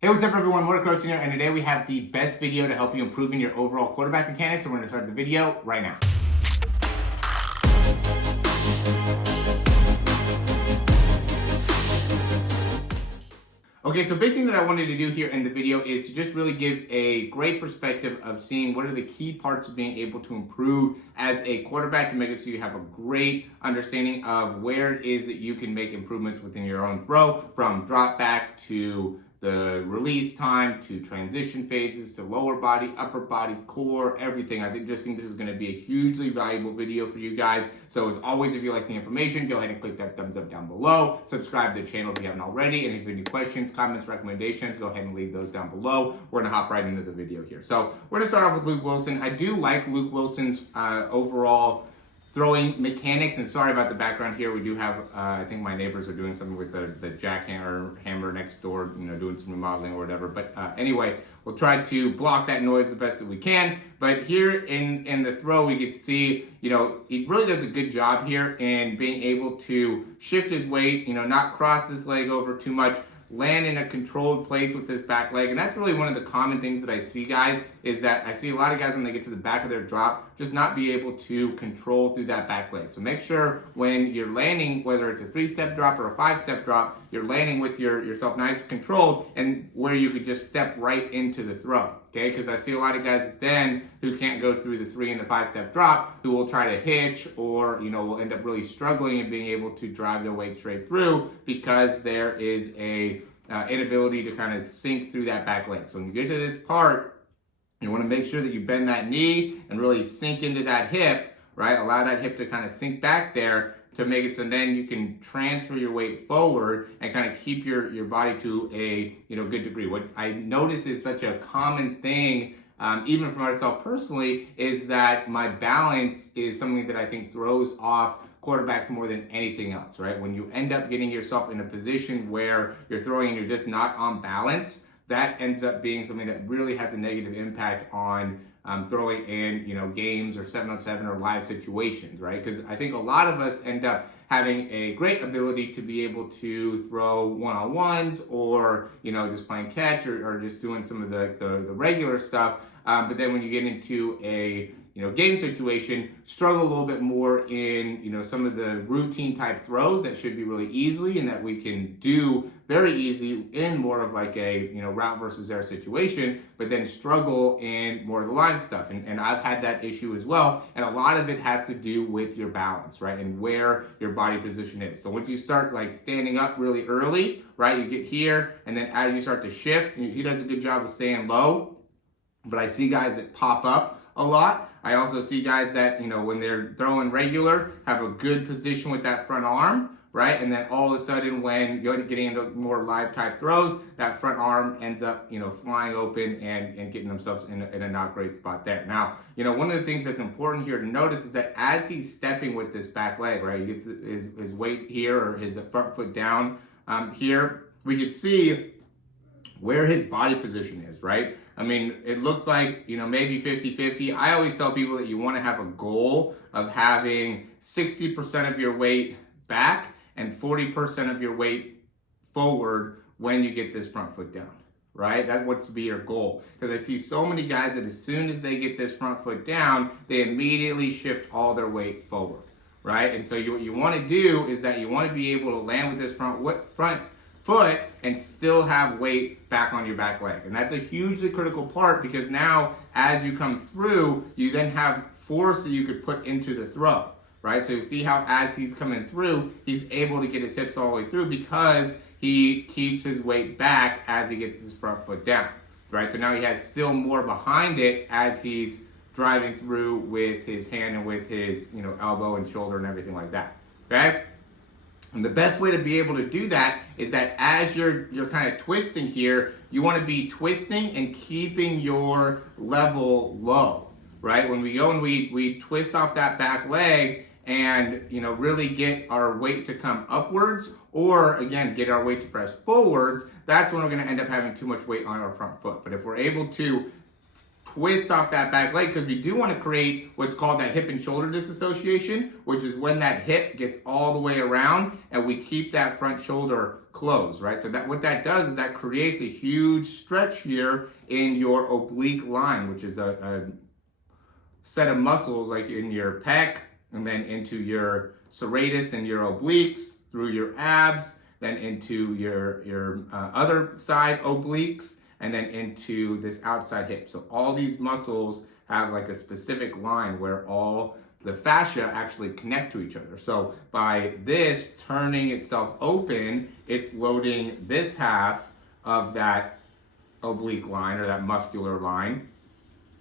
Hey, what's up everyone? Morey Croson here, and today we have the best video to help you improve in your overall quarterback mechanics, so we're going to start the video right now. Okay, so big thing that I wanted to do here in the video is to just really give a great perspective of seeing what are the key parts of being able to improve as a quarterback to make it so you have a great understanding of where it is that you can make improvements within your own throw, from drop back to the release time, to transition phases, to lower body, upper body, core, everything. I just think this is going to be a hugely valuable video for you guys. So as always, if you like the information, go ahead and click that thumbs up down below. Subscribe to the channel if you haven't already. And if you have any questions, comments, recommendations, go ahead and leave those down below. We're going to hop right into the video here. So we're going to start off with Luke Wilson. I do like Luke Wilson's overall throwing mechanics, and sorry about the background here. We do have, I think my neighbors are doing something with the jackhammer next door, doing some remodeling or whatever. But anyway, we'll try to block that noise the best that we can. But here in the throw, we can see, he really does a good job here in being able to shift his weight, not cross this leg over too much, land in a controlled place with this back leg. And that's really one of the common things that I see, guys, is that I see a lot of guys when they get to the back of their drop just not be able to control through that back leg. So make sure when you're landing, whether it's a 3-step drop or a 5-step drop, you're landing with yourself nice and controlled, and where you could just step right into the throw. Okay, because I see a lot of guys then who can't go through the 3 and the 5-step drop, who will try to hitch, or will end up really struggling in being able to drive their weight straight through because there is a inability to kind of sink through that back leg. So when you get to this part, you want to make sure that you bend that knee and really sink into that hip, right? Allow that hip to kind of sink back there to make it so then you can transfer your weight forward and kind of keep your body to a good degree. What I notice is such a common thing, even for myself personally, is that my balance is something that I think throws off quarterbacks more than anything else, right? When you end up getting yourself in a position where you're throwing and you're just not on balance, that ends up being something that really has a negative impact on throwing in, games or 7-on-7 or live situations, right? Because I think a lot of us end up having a great ability to be able to throw one-on-ones or, just playing catch or just doing some of the regular stuff. But then when you get into a game situation, struggle a little bit more in, some of the routine type throws that should be really easily and that we can do very easy in more of like a, route versus air situation, but then struggle in more of the line stuff. And I've had that issue as well. And a lot of it has to do with your balance, right? And where your body position is. So once you start like standing up really early, right, you get here, and then as you start to shift, he does a good job of staying low. But I see guys that pop up a lot. I also see guys that, when they're throwing regular, have a good position with that front arm, right? And then all of a sudden, when you're getting into more live type throws, that front arm ends up, flying open and getting themselves in a not great spot there. Now, one of the things that's important here to notice is that as he's stepping with this back leg, right, he gets his weight here or his front foot down here, we could see where his body position is, right? I mean, it looks like, maybe 50-50. I always tell people that you want to have a goal of having 60% of your weight back and 40% of your weight forward when you get this front foot down, right? That wants to be your goal. Because I see so many guys that as soon as they get this front foot down, they immediately shift all their weight forward, right? And so what you want to do is that you want to be able to land with this front foot and still have weight back on your back leg. And that's a hugely critical part, because now as you come through, you then have force that you could put into the throw, right? So you see how as he's coming through, he's able to get his hips all the way through because he keeps his weight back as he gets his front foot down, right? So now he has still more behind it as he's driving through with his hand and with his, elbow and shoulder and everything like that, okay? And the best way to be able to do that is that as you're kind of twisting here, you want to be twisting and keeping your level low, right? When we go and we twist off that back leg and, really get our weight to come upwards, or again, get our weight to press forwards, that's when we're going to end up having too much weight on our front foot. But if we're able to twist off that back leg, because we do want to create what's called that hip and shoulder disassociation, which is when that hip gets all the way around and we keep that front shoulder close, right? So that what that does is that creates a huge stretch here in your oblique line, which is a set of muscles like in your pec, and then into your serratus and your obliques, through your abs, then into your other side obliques, and then into this outside hip. So all these muscles have like a specific line where all the fascia actually connect to each other. So by this turning itself open, it's loading this half of that oblique line or that muscular line.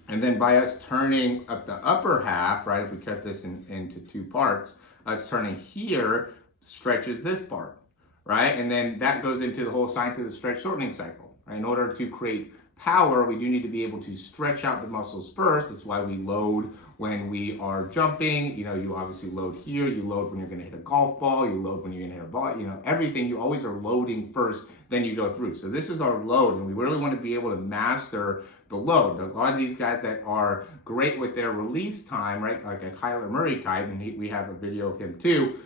And then by us turning up the upper half, right, if we cut this into two parts, us turning here stretches this part, right? And then that goes into the whole science of the stretch shortening cycle. Right? In order to create power, we do need to be able to stretch out the muscles first. That's why we load when we are jumping. You know, you obviously load here, you load when you're gonna hit a golf ball, you load when you're gonna hit a ball, you know, everything, you always are loading first, then you go through. So this is our load, and we really wanna be able to master the load. A lot of these guys that are great with their release time, right, like a Kyler Murray type, and we have a video of him too,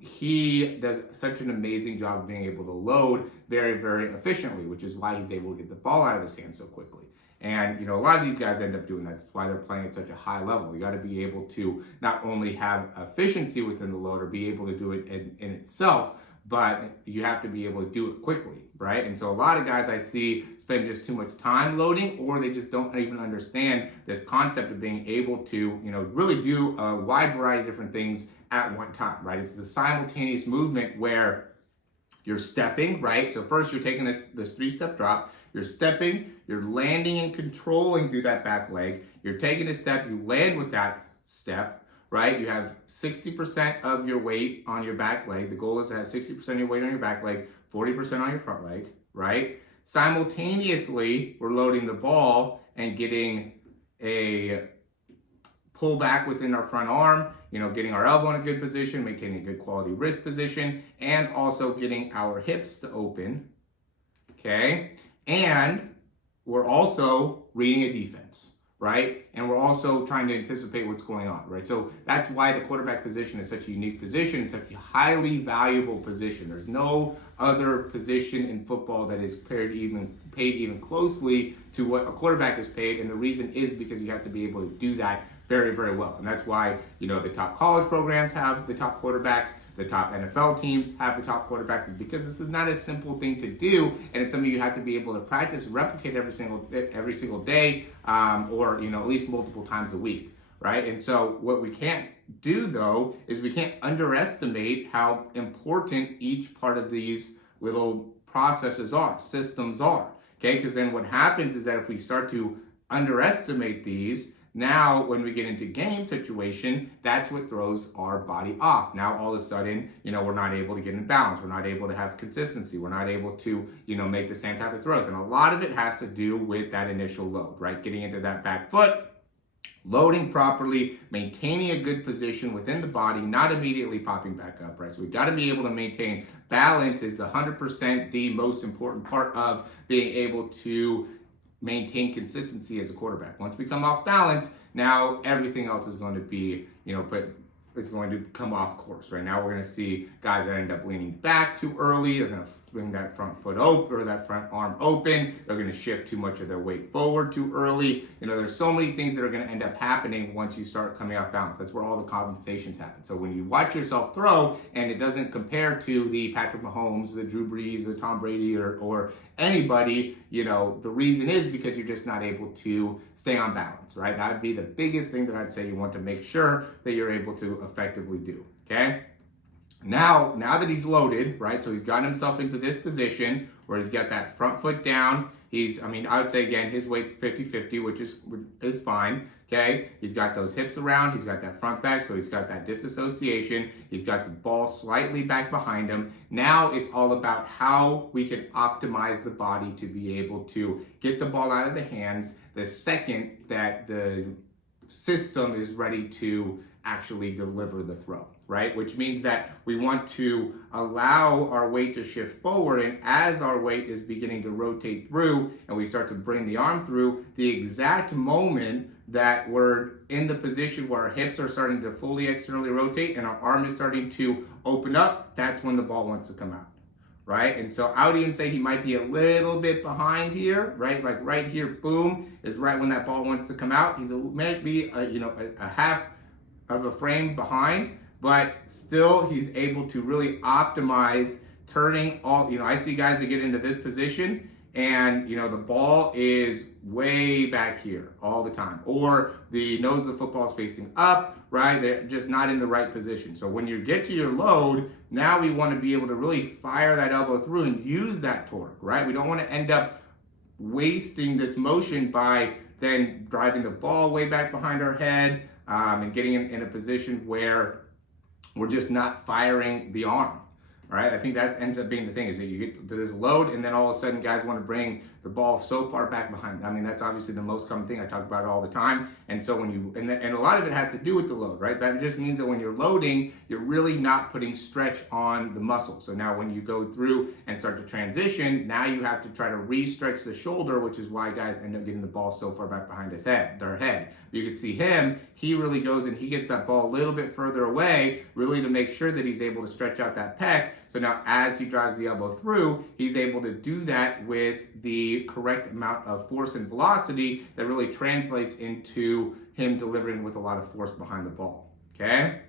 he does such an amazing job of being able to load very, very efficiently, which is why he's able to get the ball out of his hand so quickly. And, you know, a lot of these guys end up doing that. That's why they're playing at such a high level. You got to be able to not only have efficiency within the load or be able to do it in itself, but you have to be able to do it quickly, right? And so a lot of guys I see spend just too much time loading, or they just don't even understand this concept of being able to, you know, really do a wide variety of different things at one time, right? It's the simultaneous movement where you're stepping, right? So first you're taking this three-step drop, you're stepping, you're landing and controlling through that back leg, you're taking a step, you land with that step, right? You have 60% of your weight on your back leg. The goal is to have 60% of your weight on your back leg, 40% on your front leg, right? Simultaneously, we're loading the ball and getting a pull back within our front arm, you know, getting our elbow in a good position, maintaining a good quality wrist position, and also getting our hips to open, okay? And we're also reading a defense, right? And we're also trying to anticipate what's going on, right? So that's why the quarterback position is such a unique position. It's such a highly valuable position. There's no other position in football that is paid even closely to what a quarterback is paid. And the reason is because you have to be able to do that very, very well. And that's why, you know, the top college programs have the top quarterbacks, the top NFL teams have the top quarterbacks, is because this is not a simple thing to do, and it's something you have to be able to practice, replicate every single day, or, you know, at least multiple times a week, right? And so what we can't do though is we can't underestimate how important each part of these little processes are, systems are, okay? Because then what happens is that if we start to underestimate these, now, when we get into game situation, that's what throws our body off. Now, all of a sudden, you know, we're not able to get in balance. We're not able to have consistency. We're not able to, you know, make the same type of throws. And a lot of it has to do with that initial load, right? Getting into that back foot, loading properly, maintaining a good position within the body, not immediately popping back up, right? So we've got to be able to maintain balance is 100% the most important part of being able to maintain consistency as a quarterback. Once we come off balance, now everything else is going to be, you know, but it's going to come off course. Right now, we're going to see guys that end up leaning back too early. They're going to bring that front foot open or that front arm open. They're going to shift too much of their weight forward too early. You know, there's so many things that are going to end up happening once you start coming off balance. That's where all the compensations happen. So when you watch yourself throw and it doesn't compare to the Patrick Mahomes, the Drew Brees, the Tom Brady, or anybody, you know, the reason is because you're just not able to stay on balance, right? That would be the biggest thing that I'd say you want to make sure that you're able to effectively do, okay? Now that he's loaded, right, so he's gotten himself into this position where he's got that front foot down. I would say, again, his weight's 50-50, which is fine, okay? He's got those hips around. He's got that front back, so he's got that disassociation. He's got the ball slightly back behind him. Now it's all about how we can optimize the body to be able to get the ball out of the hands the second that the system is ready to actually deliver the throw, right? Which means that we want to allow our weight to shift forward, and as our weight is beginning to rotate through and we start to bring the arm through, the exact moment that we're in the position where our hips are starting to fully externally rotate and our arm is starting to open up, that's when the ball wants to come out, right? And so I would even say he might be a little bit behind here, right? Like right here, boom, is right when that ball wants to come out. He's might be a half of a frame behind, but still he's able to really optimize turning all, I see guys that get into this position and, the ball is way back here all the time, or the nose of the football is facing up, right? They're just not in the right position. So when you get to your load, now we want to be able to really fire that elbow through and use that torque, right? We don't want to end up wasting this motion by then driving the ball way back behind our head and getting in a position where we're just not firing the arm. Right, I think that ends up being the thing, is that you get to this load and then all of a sudden guys want to bring the ball so far back behind. I mean, that's obviously the most common thing. I talk about it all the time. And so when you, and a lot of it has to do with the load, right? That just means that when you're loading, you're really not putting stretch on the muscle. So now when you go through and start to transition, now you have to try to re-stretch the shoulder, which is why guys end up getting the ball so far back behind their head. You can see him, he really goes and he gets that ball a little bit further away, really to make sure that he's able to stretch out that pec. So now as he drives the elbow through, he's able to do that with the correct amount of force and velocity that really translates into him delivering with a lot of force behind the ball, okay?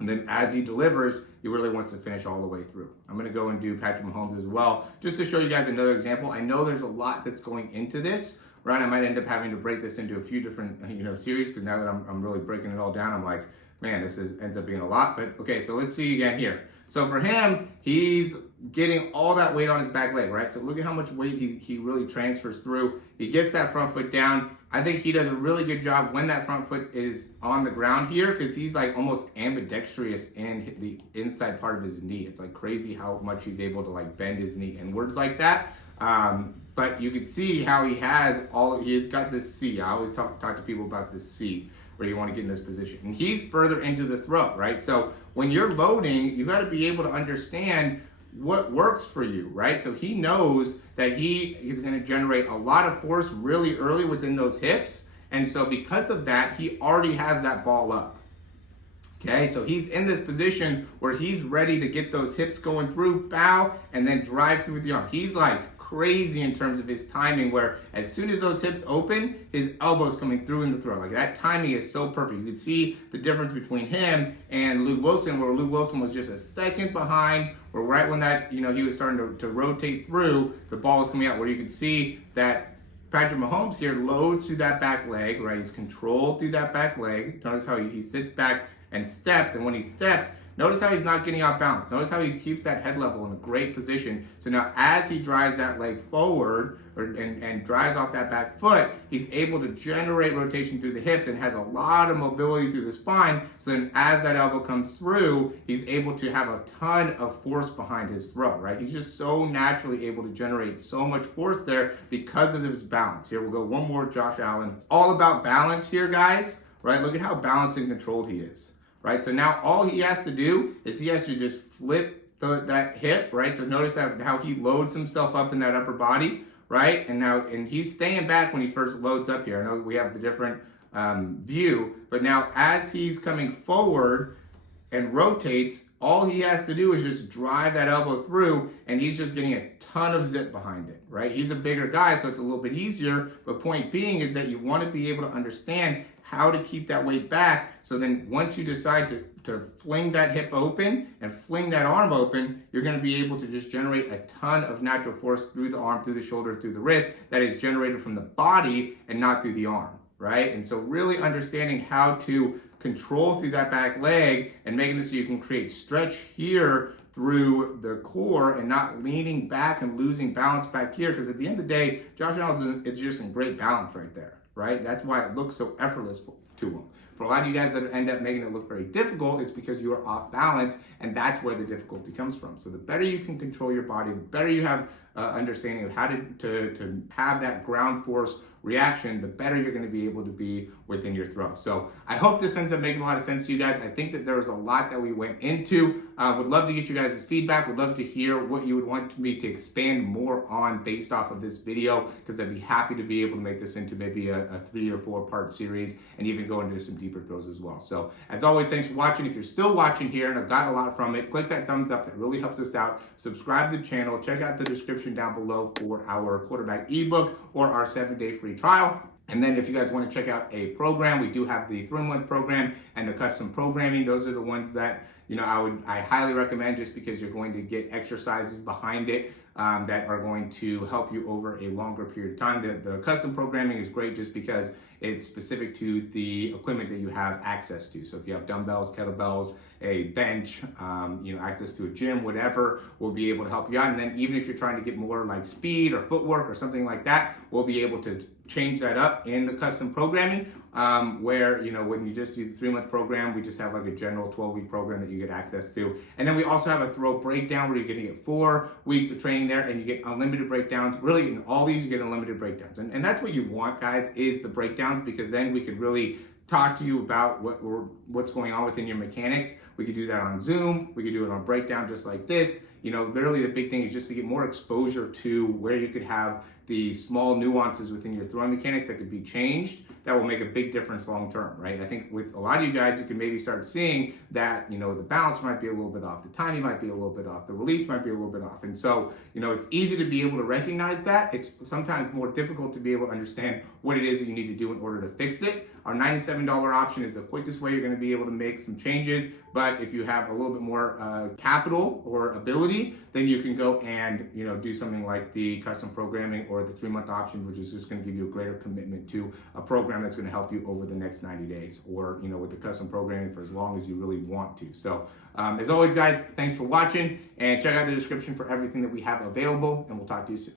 And then as he delivers, he really wants to finish all the way through. I'm gonna go and do Patrick Mahomes as well, just to show you guys another example. I know there's a lot that's going into this, right? I might end up having to break this into a few different, series, because now that I'm really breaking it all down, I'm like, man, ends up being a lot. But okay, so let's see again here. So for him, he's getting all that weight on his back leg, right? So look at how much weight he really transfers through. He gets that front foot down. I think he does a really good job when that front foot is on the ground here, because he's like almost ambidextrous in the inside part of his knee. It's like crazy how much he's able to like bend his knee inwards like that. But you can see how he's got this C. I always talk to people about this C, where you want to get in this position. And he's further into the throw, right? So when you're loading, you got to be able to understand what works for you, right? So he knows that he is going to generate a lot of force really early within those hips. And so because of that, he already has that ball up. Okay, so he's in this position where he's ready to get those hips going through, bow, and then drive through with the arm. He's like crazy in terms of his timing, where as soon as those hips open, his elbow's coming through in the throw. Like that timing is so perfect. You can see the difference between him and Luke Wilson, where Luke Wilson was just a second behind, where right when that, he was starting to rotate through, the ball was coming out, where you can see that Patrick Mahomes here loads through that back leg, right? He's controlled through that back leg. Notice how he sits back and steps, and when he steps, notice how he's not getting out balanced. Notice how he keeps that head level in a great position. So now as he drives that leg forward and drives off that back foot, he's able to generate rotation through the hips and has a lot of mobility through the spine. So then as that elbow comes through, he's able to have a ton of force behind his throw, right? He's just so naturally able to generate so much force there because of his balance. Here we'll go one more, Josh Allen. All about balance here, guys, right? Look at how balanced and controlled he is. Right, so now all he has to do is he has to just flip that hip, right? So notice how he loads himself up in that upper body, right? And he's staying back when he first loads up here. I know we have the different view, but now as he's coming forward and rotates, all he has to do is just drive that elbow through, and he's just getting a ton of zip behind it, right? He's a bigger guy, so it's a little bit easier, but point being is that you want to be able to understand how to keep that weight back, so then once you decide to fling that hip open and fling that arm open, you're going to be able to just generate a ton of natural force through the arm, through the shoulder, through the wrist, that is generated from the body and not through the arm, right? And so really understanding how to control through that back leg and making it so you can create stretch here through the core and not leaning back and losing balance back here, because at the end of the day, Josh Allen is just in great balance right there. Right? That's why it looks so effortless to him. For a lot of you guys that end up making it look very difficult, it's because you are off balance, and that's where the difficulty comes from. So the better you can control your body, the better you have understanding of how to have that ground force reaction, the better you're going to be able to be within your throw. So I hope this ends up making a lot of sense to you guys. I think that there was a lot that we went into. Would love to get you guys' feedback. Would love to hear what you would want me to expand more on based off of this video, because I'd be happy to be able to make this into maybe a 3 or 4 part series and even go into some deeper deeper throws as well. So as always, thanks for watching. If you're still watching here and I've got a lot from it, click that thumbs up. That really helps us out. Subscribe to the channel. Check out the description down below for our quarterback ebook or our 7-day free trial. And then if you guys want to check out a program, we do have the 3-month program and the custom programming. Those are the ones that, you know, I highly recommend, just because you're going to get exercises behind it that are going to help you over a longer period of time. The custom programming is great just because it's specific to the equipment that you have access to. So if you have dumbbells, kettlebells, a bench, you know, access to a gym, whatever, we'll be able to help you out. And then even if you're trying to get more like speed or footwork or something like that, we'll be able to change that up in the custom programming, where, you know, when you just do the 3-month program, we just have like a general 12-week program that you get access to. And then we also have a throw breakdown where you're going to get 4 weeks of training there, and you get unlimited breakdowns. Really, in all these, you get unlimited breakdowns. And that's what you want, guys, is the breakdowns, because then we could really talk to you about what's going on within your mechanics. We could do that on Zoom. We could do it on breakdown just like this. You know, literally the big thing is just to get more exposure to where you could have the small nuances within your throwing mechanics that could be changed that will make a big difference long term, right? I think with a lot of you guys, you can maybe start seeing that, you know, the balance might be a little bit off, the timing might be a little bit off, the release might be a little bit off. And so, you know, it's easy to be able to recognize that. It's sometimes more difficult to be able to understand what it is that you need to do in order to fix it. Our $97 option is the quickest way you're going to be able to make some changes. But if you have a little bit more capital or ability, then you can go and, you know, do something like the custom programming or the 3-month option, which is just going to give you a greater commitment to a program that's going to help you over the next 90 days, or, you know, with the custom programming for as long as you really want to. So as always, guys, thanks for watching, and check out the description for everything that we have available, and we'll talk to you soon.